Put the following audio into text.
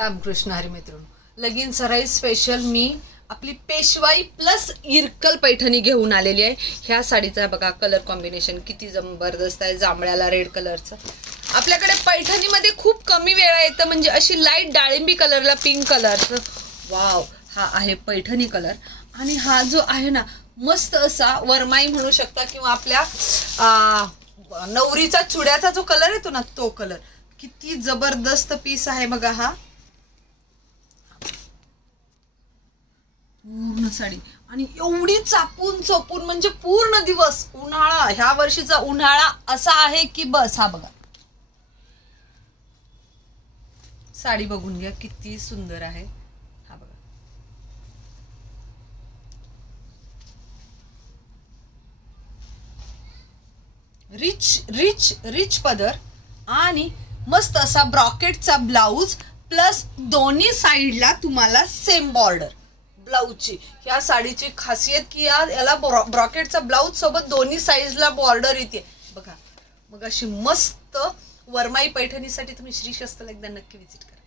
रामकृष्ण हरी मित्रांनो, लगीन सराई स्पेशल मी आपली पेशवाई प्लस इरकल पैठणी घेऊन आलेली आहे। ह्या साडीचा बघा कलर कॉम्बिनेशन किती जबरदस्त आहे, जांभळ्याला रेड कलरचं। आपल्याकडे पैठणीमध्ये खूप कमी वेळा येतं, म्हणजे अशी लाईट डाळिंबी कलरला पिंक कलरचं। वाव, हा आहे पैठणी कलर। आणि हा जो आहे ना मस्त असा वरमाई म्हणू शकता किंवा आपल्या नवरीचा चुड्याचा जो कलर येतो ना तो कलर। किती जबरदस्त पीस आहे बघा हा पूर्ण साडी। आणि एवढी चापून चोपून म्हणजे पूर्ण दिवस उन्हाळा, ह्या वर्षीचा उन्हाळा असा आहे की बस। हा बघा साडी बघून घ्या किती सुंदर आहे। हा बघा रिच रिच रिच पदर आणि मस्त असा ब्रॉकेटचा ब्लाउज प्लस दोन्ही साइडला तुम्हाला सेम बॉर्डर ब्लाउजची। ह्या साडीची खासियत की याला ब्रॉकेटचा ब्लाउज सोबत दोन्ही साइजला बॉर्डर येते बघा। मग अशी मस्त वरमाई पैठणीसाठी तुम्ही श्री शस्त्राला एकदा नक्की विजिट करा।